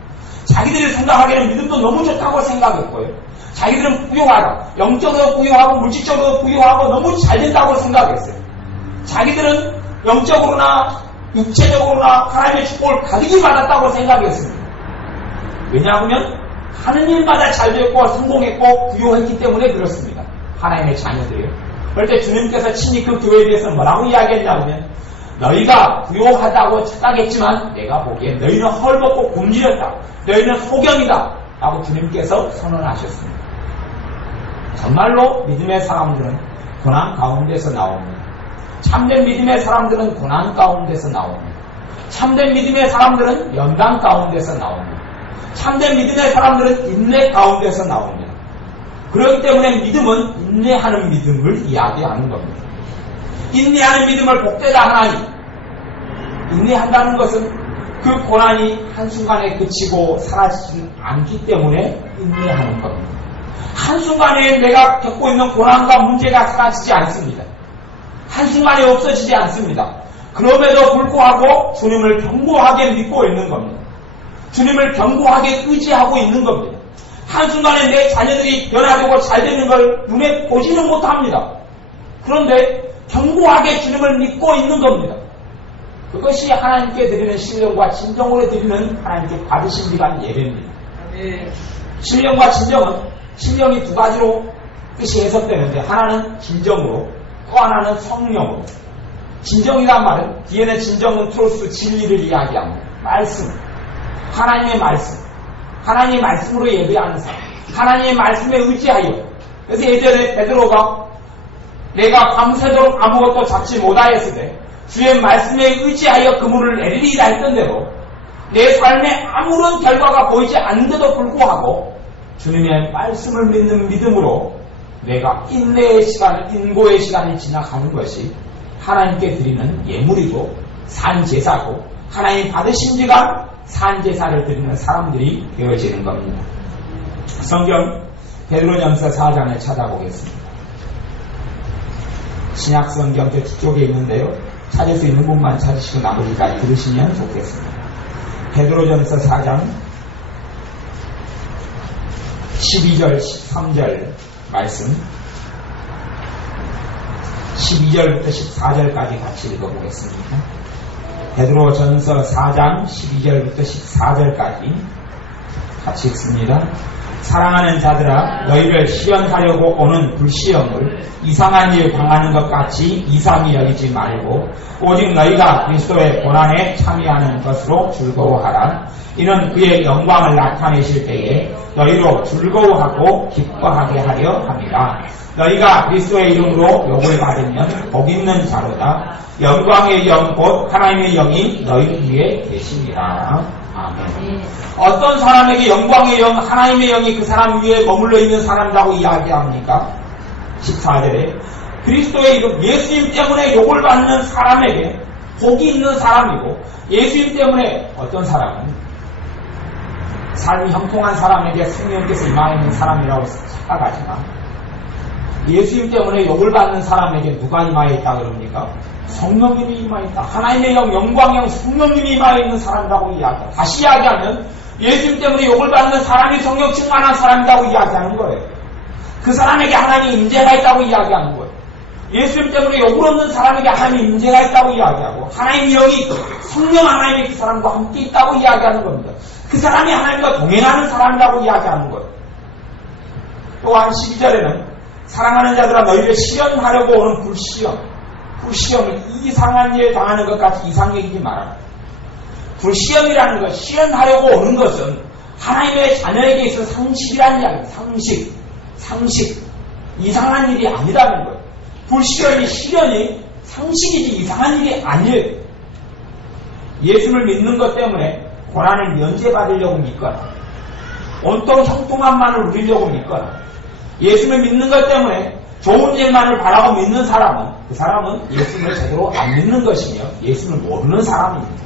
자기들이 생각하기에는 믿음도 너무 좋다고 생각했고요. 자기들은 부유하다. 영적으로 부유하고 물질적으로 부유하고 너무 잘 된다고 생각했어요. 자기들은 영적으로나 육체적으로나 하나님의 축복을 가득히 받았다고 생각했습니다. 왜냐하면 하는 일마다 잘 됐고 성공했고 부유했기 때문에 그렇습니다. 하나님의 자녀들이요. 그럴 때 주님께서 친히 그 교회에 대해서 뭐라고 이야기했냐면 너희가 부유하다고 착각했지만 내가 보기엔 너희는 헐벗고 굶주렸다. 너희는 소경이다. 라고 주님께서 선언하셨습니다. 정말로 믿음의 사람들은 고난 가운데서 나옵니다. 참된 믿음의 사람들은 고난 가운데서 나옵니다. 참된 믿음의 사람들은 연단 가운데서 나옵니다. 참된 믿음의 사람들은 인내 가운데서 나옵니다. 그렇기 때문에 믿음은 인내하는 믿음을 이야기하는 겁니다. 인내하는 믿음을 복되다 하나니 인내한다는 것은 그 고난이 한순간에 그치고 사라지지 않기 때문에 인내하는 겁니다. 한순간에 내가 겪고 있는 고난과 문제가 사라지지 않습니다. 한순간에 없어지지 않습니다. 그럼에도 불구하고 주님을 견고하게 믿고 있는 겁니다. 주님을 견고하게 의지하고 있는 겁니다. 한순간에 내 자녀들이 변화되고 잘 되는 걸 눈에 보지는 못합니다. 그런데 견고하게 주님을 믿고 있는 겁니다. 그것이 하나님께 드리는 신령과 진정으로 드리는 하나님께 받으신 비간 예배입니다. 신령과 진정은 신령이 두 가지로 뜻이 해석되는데 하나는 진정으로 또 하나는 성령으로. 진정이란 말은 뒤에는 진정은 트로스 진리를 이야기합니다. 말씀, 하나님의 말씀, 하나님의 말씀으로 예배하는 사람, 하나님의 말씀에 의지하여. 그래서 예전에 베드로가 내가 밤새도록 아무것도 잡지 못하였을 때 주의 말씀에 의지하여 그물을 내리리라 했던 대로 내 삶에 아무런 결과가 보이지 않는데도 불구하고 주님의 말씀을 믿는 믿음으로 내가 인내의 시간을, 인고의 시간이 지나가는 것이 하나님께 드리는 예물이고 산제사고 하나님 받으신 지가 산제사를 드리는 사람들이 되어지는 겁니다. 성경 베드로전서 4장을 찾아보겠습니다. 신약성경 저 뒤쪽에 있는데요. 찾을 수 있는 분만 찾으시고 나머지까지 들으시면 좋겠습니다. 베드로전서 4장 12절 13절 말씀 12절부터 14절까지 같이 읽어보겠습니다. 베드로전서 4장 12절부터 14절까지 같이 읽습니다. 사랑하는 자들아, 너희를 시험하려고 오는 불시험을 이상한 일 당하는 것 같이 이상히 여기지 말고 오직 너희가 그리스도의 고난에 참여하는 것으로 즐거워하라. 이는 그의 영광을 나타내실 때에 너희로 즐거워하고 기뻐하게 하려 함이라. 너희가 그리스도의 이름으로 욕을 받으면 복 있는 자로다. 영광의 영 곧 하나님의 영이 너희 위에 계십니다. 아멘. 어떤 사람에게 영광의 영, 하나님의 영이 그 사람 위에 머물러 있는 사람이라고 이야기합니까? 14절에 그리스도의 이름, 예수님 때문에 욕을 받는 사람에게 복이 있는 사람이고, 예수님 때문에 어떤 사람은 삶이 형통한 사람에게 성령께서 임하 있는 사람이라고 착각하지만, 예수님 때문에 욕을 받는 사람에게 누가 임하여 있다 그럽니까? 성령님이 임하여 있다. 하나님의 영, 영광의 영, 성령님이 임하여 있는 사람이라고 이야기합니다. 다시 이야기하면 예수님 때문에 욕을 받는 사람이 성령 충만한 사람이라고 이야기하는 거예요. 그 사람에게 하나님의 임재가 있다고 이야기하는 거예요. 예수님 때문에 욕을 얻는 사람에게 하나님의 임재가 있다고 이야기하고, 하나님의 영이, 성령 하나님이 그 사람과 함께 있다고 이야기하는 겁니다. 그 사람이 하나님과 동행하는 사람이라고 이야기하는 거예요. 또한 12절에는 사랑하는 자들아, 너희를 시험하려고 오는 불시험을 이상한 일 당하는 것 같이 이상 여기지 마라. 불시험이라는 것, 시험하려고 오는 것은 하나님의 자녀에게 있어 상식이라는 이야기입니다. 상식. 이상한 일이 아니라는 거예요. 불시험이, 시련이 상식이지 이상한 일이 아니에요. 예수를 믿는 것 때문에 고난을 면제받으려고 믿거나, 온통 형통함만을 누리려고 믿거나, 예수를 믿는 것 때문에 좋은 일만을 바라고 믿는 사람은, 그 사람은 예수를 제대로 안 믿는 것이며 예수를 모르는 사람입니다.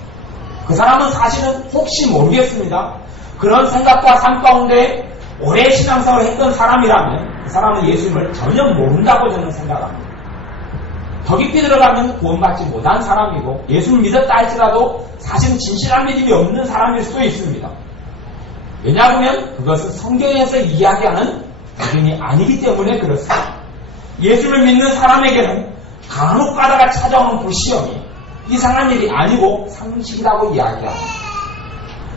그 사람은 사실은 혹시 모르겠습니다. 그런 생각과 삶 가운데 오래 신앙생활을 했던 사람이라면 그 사람은 예수님을 전혀 모른다고 저는 생각합니다. 더 깊이 들어가면 구원받지 못한 사람이고, 예수를 믿었다 할지라도 사실은 진실한 믿음이 없는 사람일 수도 있습니다. 왜냐하면 그것은 성경에서 이야기하는 부분이 아니기 때문에 그렇습니다. 예수를 믿는 사람에게는 간혹 가다가 찾아오는 불시험이 이상한 일이 아니고 상식이라고 이야기합니다.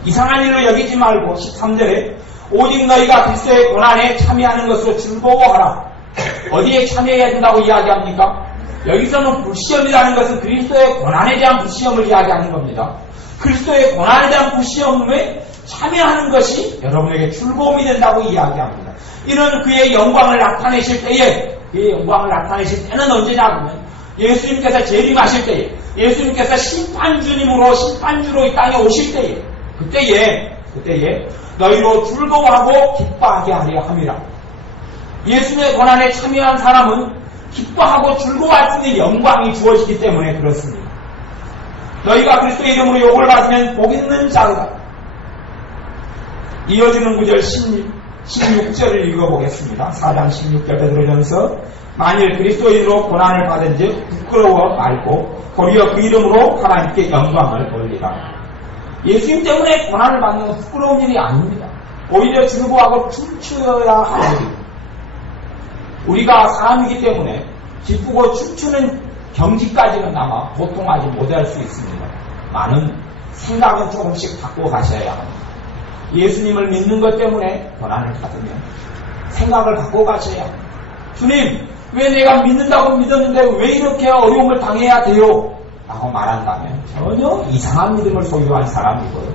이상한 일로 여기지 말고 13절에 오직 너희가 그리스도의 고난에 참여하는 것으로 즐거워하라. 어디에 참여해야 된다고 이야기합니까? 여기서는 불시험이라는 것은 그리스도의 고난에 대한 불시험을 이야기하는 겁니다. 그리스도의 고난에 대한 불시험에 참여하는 것이 여러분에게 즐거움이 된다고 이야기합니다. 이는 그의 영광을 나타내실 때에, 그의 영광을 나타내실 때는 언제냐 하면 예수님께서 재림하실 때에, 예수님께서 심판주로 이 땅에 오실 때에, 그때에 너희로 즐거워하고 기뻐하게 하려 함이라. 예수님의 고난에 참여한 사람은 기뻐하고 즐거워할 수 있는 영광이 주어지기 때문에 그렇습니다. 너희가 그리스도의 이름으로 욕을 받으면 복 있는 자로다. 이어지는 구절 16절을 읽어보겠습니다. 4장 16절 베드로전서 만일 그리스도의 이름으로 고난을 받은 즉 부끄러워 말고 도리어 그 이름으로 하나님께 영광을 돌리라. 예수님 때문에 고난을 받는 건 부끄러운 일이 아닙니다. 오히려 즐거워하고 춤추어야 하는 일입니다. 우리가 사람이기 때문에 기쁘고 춤추는 경지까지는 아마 보통하지 못할 수 있습니다. 많은 생각은 조금씩 바꿔 가셔야 합니다. 예수님을 믿는 것 때문에 고난을 받으면 생각을 바꿔 가셔야 합니다. 주님, 왜 내가 믿는다고 믿었는데 왜 이렇게 어려움을 당해야 돼요? 라고 말한다면 전혀 이상한 믿음을 소유한 사람이고요.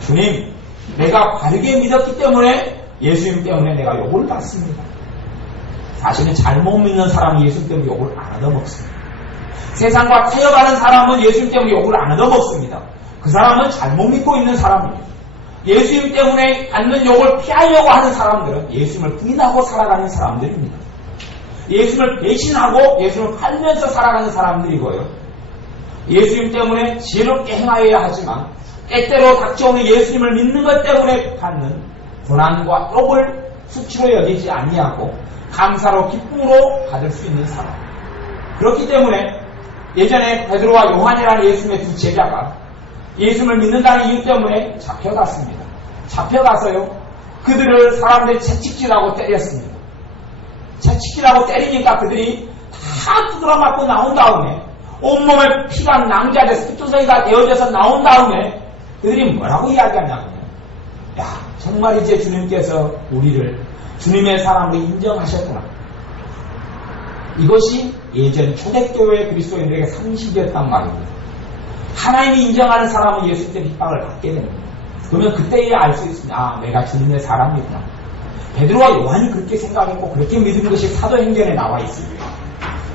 주님, 내가 바르게 믿었기 때문에 예수님 때문에 내가 욕을 받습니다. 사실은 잘못 믿는 사람이 예수님 때문에 욕을 안 얻어먹습니다. 세상과 타협하는 사람은 예수님 때문에 욕을 안 얻어먹습니다. 그 사람은 잘못 믿고 있는 사람입니다. 예수님 때문에 받는 욕을 피하려고 하는 사람들은 예수님을 부인하고 살아가는 사람들입니다. 예수님을 배신하고 예수님을 팔면서 살아가는 사람들이고요. 예수님 때문에 지혜롭게 행하여야 하지만 때때로 닥쳐오는 예수님을 믿는 것 때문에 받는 고난과 욕을 수치로 여기지 아니하고 감사로 기쁨으로 받을 수 있는 사람. 그렇기 때문에 예전에 베드로와 요한이라는 예수님의 두 제자가 예수님을 믿는다는 이유 때문에 잡혀갔습니다. 잡혀가서요, 그들을 사람들이 채찍질하고 때렸습니다. 채찍질하고 때리니까 그들이 다 다 두드러 맞고 나온 다음에 온몸에 피가 낭자돼서 피투성이 다 되어져서 나온 다음에 그들이 뭐라고 이야기하냐고요. 야, 정말 이제 주님께서 우리를 주님의 사람으로 인정하셨구나. 이것이 예전 초대교회 그리스도인들에게 상식이었단 말입니다. 하나님이 인정하는 사람은 예수 때 핍박을 받게 됩니다. 그러면 그때야 알 수 있습니다. 아, 내가 주님의 사람이구나. 베드로와 요한이 그렇게 생각했고 그렇게 믿은 것이 사도행전에 나와 있습니다.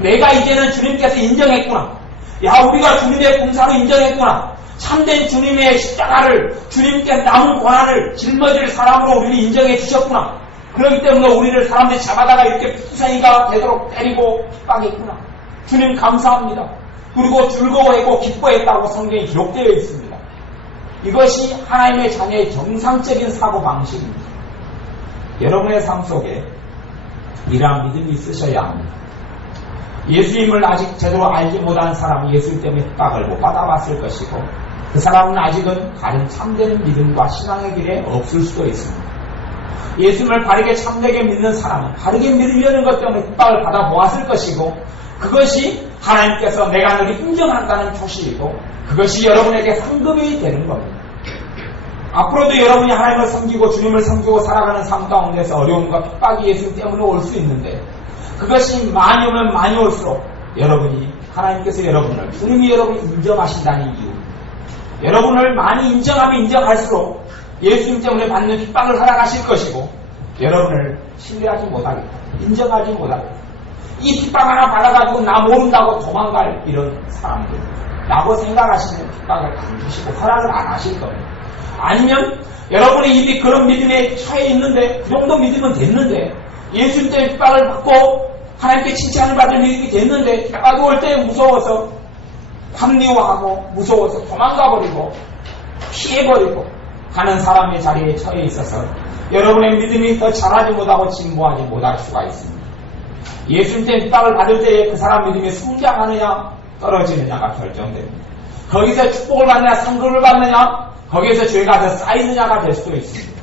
내가 이제는 주님께서 인정했구나. 야, 우리가 주님의 공사로 인정했구나. 참된 주님의 십자가를, 주님께 남은 고난을 짊어질 사람으로 우리를 인정해 주셨구나. 그렇기 때문에 우리를 사람들이 잡아다가 이렇게 피투성이가 되도록 때리고 핍박했구나. 주님 감사합니다. 그리고 즐거워했고 기뻐했다고 성경에 기록되어 있습니다. 이것이 하나님의 자녀의 정상적인 사고방식입니다. 여러분의 삶 속에 이러한 믿음이 있으셔야 합니다. 예수님을 아직 제대로 알지 못한 사람은 예수 때문에 핍박을 못 받아봤을 것이고 그 사람은 아직은 다른 참된 믿음과 신앙의 길에 없을 수도 있습니다. 예수님을 바르게 참되게 믿는 사람은 바르게 믿으려는 것 때문에 핍박을 받아보았을 것이고 그것이 하나님께서 내가 너를 인정한다는 표시이고 그것이 여러분에게 상급이 되는 겁니다. 앞으로도 여러분이 하나님을 섬기고 주님을 섬기고 살아가는 삶 가운데서 어려움과 핍박이 예수님 때문에 올 수 있는데 그것이 많이 오면 많이 올수록 여러분이 하나님께서 여러분을 주님이 여러분을 인정하신다는 이유 여러분을 많이 인정하면 인정할수록 예수님 때문에 받는 핍박을 허락하실 것이고 여러분을 신뢰하지 못하겠다. 인정하지 못하겠다. 이 핍박 하나 받아가지고 나 모른다고 도망갈 이런 사람들 라고 생각하시면 핍박을 안 주시고 허락을 안 하실 거예요. 아니면 여러분의 입이 그런 믿음에 처해 있는데 그 정도 믿으면 됐는데 예수님 때문에 핍박을 받고 하나님께 칭찬을 받을 믿음이 됐는데 핍박이 올 때 무서워서 합리화하고 무서워서 도망가버리고 피해버리고 하는 사람의 자리에 처해 있어서 여러분의 믿음이 더 자라지 못하고 진보하지 못할 수가 있습니다. 예수님 때문에 핍박을 받을 때에 그 사람 믿음이 성장하느냐 떨어지느냐가 결정됩니다. 거기서 축복을 받느냐 상급을 받느냐 거기에서 죄가 더 쌓이느냐가 될 수도 있습니다.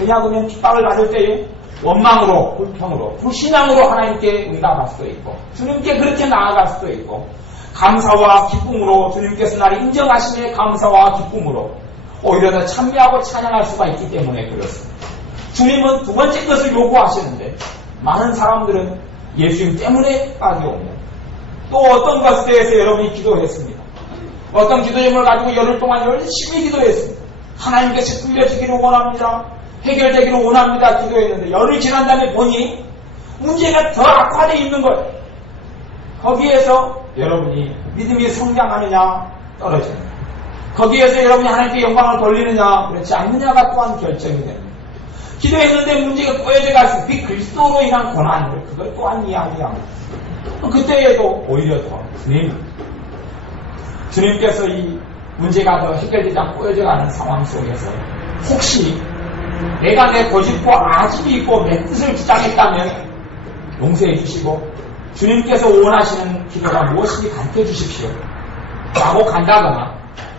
왜냐하면 핍박을 받을 때에 원망으로 불평으로 불신앙으로 하나님께 응답할 수도 있고 주님께 그렇게 나아갈 수도 있고 감사와 기쁨으로 주님께서 나를 인정하심에 감사와 기쁨으로 오히려 더 찬미하고 찬양할 수가 있기 때문에 그렇습니다. 주님은 두 번째 것을 요구하시는데 많은 사람들은 예수님 때문에 핍박이 옵니다. 또 어떤 것에 대해서 여러분이 기도했습니다. 어떤 기도 제목을 가지고 열흘 동안 열심히 기도했습니다. 하나님께서 풀려지기를 원합니다. 해결되기를 원합니다. 기도했는데 열흘 지난 다음에 보니 문제가 더 악화되어 있는 거예요. 거기에서 여러분이 믿음이 성장하느냐 떨어집니다. 거기에서 여러분이 하나님께 영광을 돌리느냐 그렇지 않느냐가 또한 결정이 됩니다. 기도했는데 문제가 꼬여져 가서 그 그리스도로 인한 고난을 그걸 또한 이야기합니다. 그때에도 오히려 더 주님께서 이 문제가 더 해결되지 않고 꼬여져가는 상황 속에서 혹시 내가 내 고집과 아집이 있고 내 뜻을 주장했다면 용서해 주시고 주님께서 원하시는 기도가 무엇인지 가르쳐 주십시오 라고 간다거나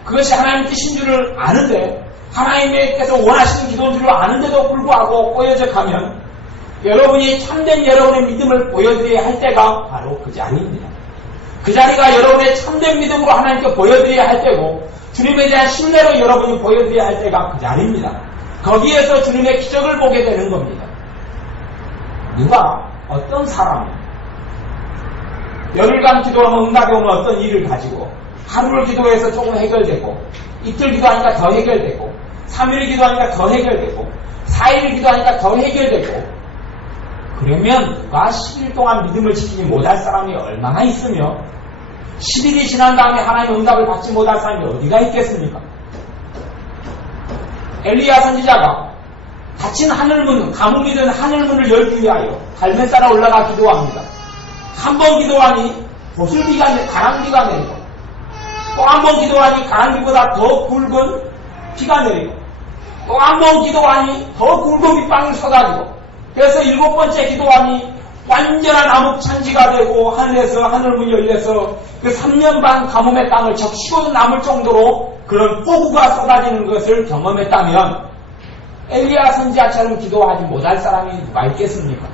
그것이 하나님 뜻인 줄을 아는데 하나님께서 원하시는 기도인 줄을 아는데도 불구하고 꼬여져 가면 여러분이 참된 여러분의 믿음을 보여드려야 할 때가 바로 그 자리입니다. 그 자리가 여러분의 참된 믿음으로 하나님께 보여드려야 할 때고 주님에 대한 신뢰로 여러분이 보여드려야 할 때가 그 자리입니다. 거기에서 주님의 기적을 보게 되는 겁니다. 누가 어떤 사람이 열흘간 기도하면 응답이 오면 어떤 일을 가지고 하루를 기도해서 조금 해결되고 이틀 기도하니까 더 해결되고 3일 기도하니까 더 해결되고 4일 기도하니까 더 해결되고 그러면 누가 10일 동안 믿음을 지키지 못할 사람이 얼마나 있으며 10일이 지난 다음에 하나님의 응답을 받지 못할 사람이 어디가 있겠습니까? 엘리야 선지자가 닫힌 하늘문, 감옥이 된 하늘문을 열기 위하여 갈멜산에 올라가 기도합니다. 한 번 기도하니 보슬비가 가랑비가 내리고 또 한 번 기도하니 가랑비보다 더 굵은 비가 내리고 또 한 번 기도하니 더 굵은 빗방울이 쏟아지고 그래서 7번째 기도하니 완전한 암흑천지가 되고 하늘에서 하늘문이 열려서 그 3년 반 가뭄의 땅을 적시고 남을 정도로 그런 폭우가 쏟아지는 것을 경험했다면 엘리야 선지자처럼 기도하지 못할 사람이 누가 있겠습니까?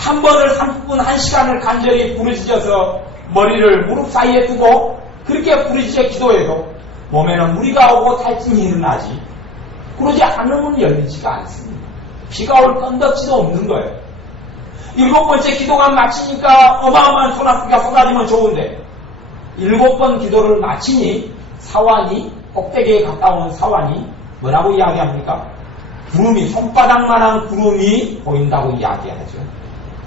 한 번을 30분, 1시간을 간절히 부르짖어서 머리를 무릎 사이에 두고 그렇게 부르짖어 기도해도 몸에는 무리가 오고 탈진이 일어나지 그러지 않으면 열리지가 않습니다. 비가 올 건덕지도 없는 거예요. 7번째 기도가 마치니까 어마어마한 소나기가 쏟아지면 좋은데 7번 기도를 마치니 사완이 꼭대기에 가까운 사완이 뭐라고 이야기합니까? 구름이 손바닥만한 구름이 보인다고 이야기하죠.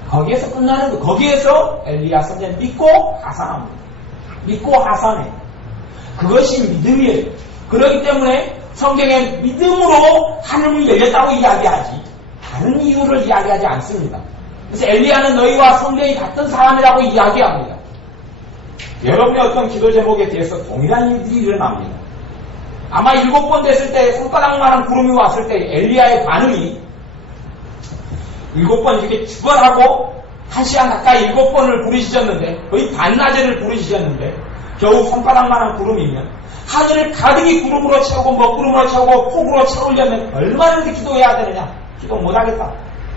거기에서 끝나는 거. 거기에서 엘리야 선지자는 믿고 하산합니다. 믿고 하산해. 그것이 믿음이에요. 그렇기 때문에 성경에 믿음으로 하늘이 열렸다고 이야기하지 다른 이유를 이야기하지 않습니다. 그래서 엘리야는 너희와 성경이 같은 사람이라고 이야기합니다. 여러분의 어떤 기도 제목에 대해서 동일한 일들이 일어납니다. 아마 7번 됐을 때 손바닥만한 구름이 왔을 때 엘리야의 반응이 7번 이렇게 주번하고 1시간 가까이 7번을 부르짖었는데 거의 반나절을 부르짖었는데 겨우 손바닥만한 구름이면 하늘을 가득히 구름으로 채우고 먹구름으로 채우고 폭우로 채우려면 얼마나 이렇게 기도해야 되느냐. 기도 못하겠다.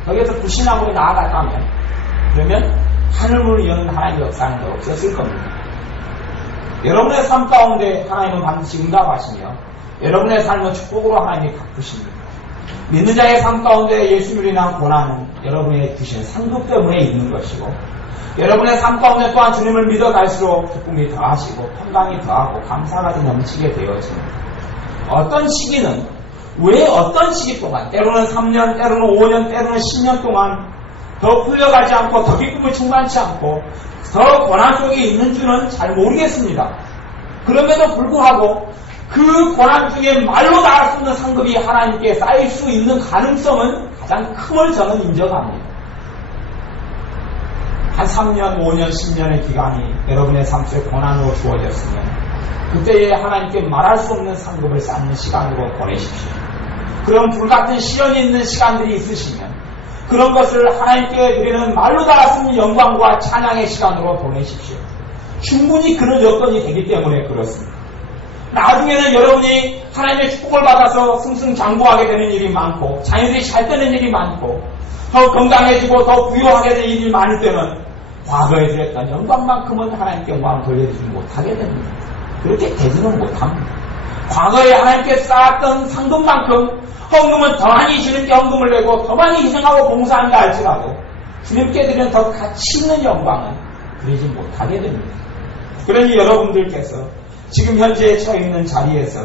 거기에서 불신앙으로 나아갈까 하면 그러면 하늘문을 여는 하나님의 역사는 없었을 겁니다. 여러분의 삶 가운데 하나님은 반드시 응답하시며 여러분의 삶은 축복으로 하나님이 갚으십니다. 믿는 자의 삶 가운데 예수를 인한 고난은 여러분의 주신 상급 때문에 있는 것이고 여러분의 삶 가운데 또한 주님을 믿어갈수록 기쁨이 더하시고 평강이 더하고 감사가 넘치게 되어집니다. 어떤 시기는 왜 어떤 시기 동안 때로는 3년 때로는 5년 때로는 10년 동안 더 풀려가지 않고 더 기쁨을 충만치 않고 더 고난 속에 있는 줄은 잘 모르겠습니다. 그럼에도 불구하고 그 고난 중에 말로 나갈 수 없는 상급이 하나님께 쌓일 수 있는 가능성은 가장 큼을 저는 인정합니다. 한 3년, 5년, 10년의 기간이 여러분의 삶 속에 고난으로 주어졌으면 그때에 하나님께 말할 수 없는 상급을 쌓는 시간으로 보내십시오. 그런 불같은 시련이 있는 시간들이 있으시면 그런 것을 하나님께 드리는 말로 닿을 수 없는 영광과 찬양의 시간으로 보내십시오. 충분히 그런 여건이 되기 때문에 그렇습니다. 나중에는 여러분이 하나님의 축복을 받아서 승승장구하게 되는 일이 많고 자녀들이 잘 되는 일이 많고 더 건강해지고 더 부유하게 되는 일이 많을 때는 과거에 드렸던 영광만큼은 하나님께 영광을 돌려드리지 못하게 됩니다. 그렇게 되지는 못합니다. 과거에 하나님께 쌓았던 상금만큼 헌금은 더 많이 주님께 헌금을 내고 더 많이 희생하고 봉사한다 할지라도 주님께 드리는 더 가치 있는 영광은 드리지 못하게 됩니다. 그러니 여러분들께서 지금 현재 처해 있는 자리에서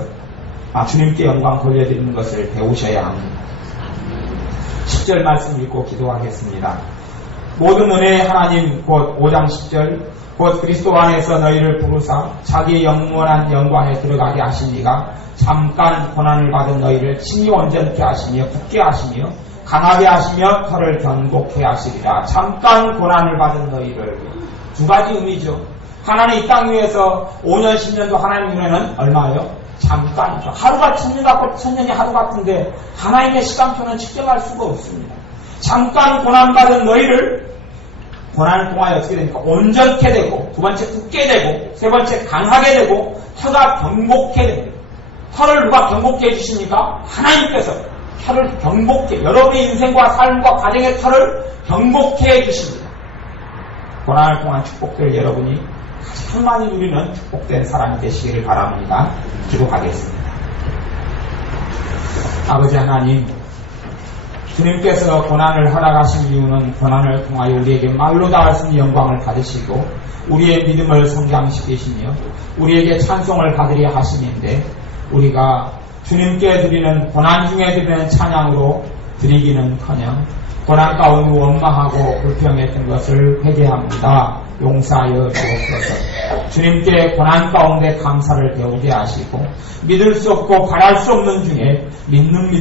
주님께 영광 돌려드리는 것을 배우셔야 합니다. 10절 말씀 읽고 기도하겠습니다. 모든 은혜의 하나님 곧 5장 10절 곧 그리스도 안에서 너희를 부르사 자기의 영원한 영광에 들어가게 하시니가 잠깐 고난을 받은 너희를 친히 온전케 하시며 굳게 하시며 강하게 하시며 털을 견고케 하시리라. 잠깐 고난을 받은 너희를 두 가지 의미죠. 하나님 이 땅 위에서 5년 10년도 하나님 눈에는 얼마예요? 잠깐. 하루가 1000년 같고 1000년이 하루 같은데 하나님의 시간표는 측정할 수가 없습니다. 잠깐 고난받은 너희를 고난을 통하여 어떻게 됩니까? 온전케 되고 두 번째 굳게 되고 세 번째 강하게 되고 혀가 경복케 됩니다. 혀를 누가 경복케 해주십니까? 하나님께서 혀를 경복케 여러분의 인생과 삶과 가정의 혀를 경복케 해주십니다. 고난을 통한 축복들을 여러분이 가장 많이 누리는 축복된 사람이 되시기를 바랍니다. 기도하겠습니다. 아버지 하나님, 주님께서 고난을 허락하신 이유는 고난을 통하여 우리에게 말로 닿을 수 있는 영광을 받으시고 우리의 믿음을 성장시키시며 우리에게 찬송을 받으려 하심인데 우리가 주님께 드리는 고난 중에 드리는 찬양으로 드리기는커녕 고난 가운데 원망하고 불평했던 것을 회개합니다. 용서하여 주옵소서. 주님께 고난 가운데 감사를 배우게 하시고 믿을 수 없고 바랄 수 없는 중에 믿는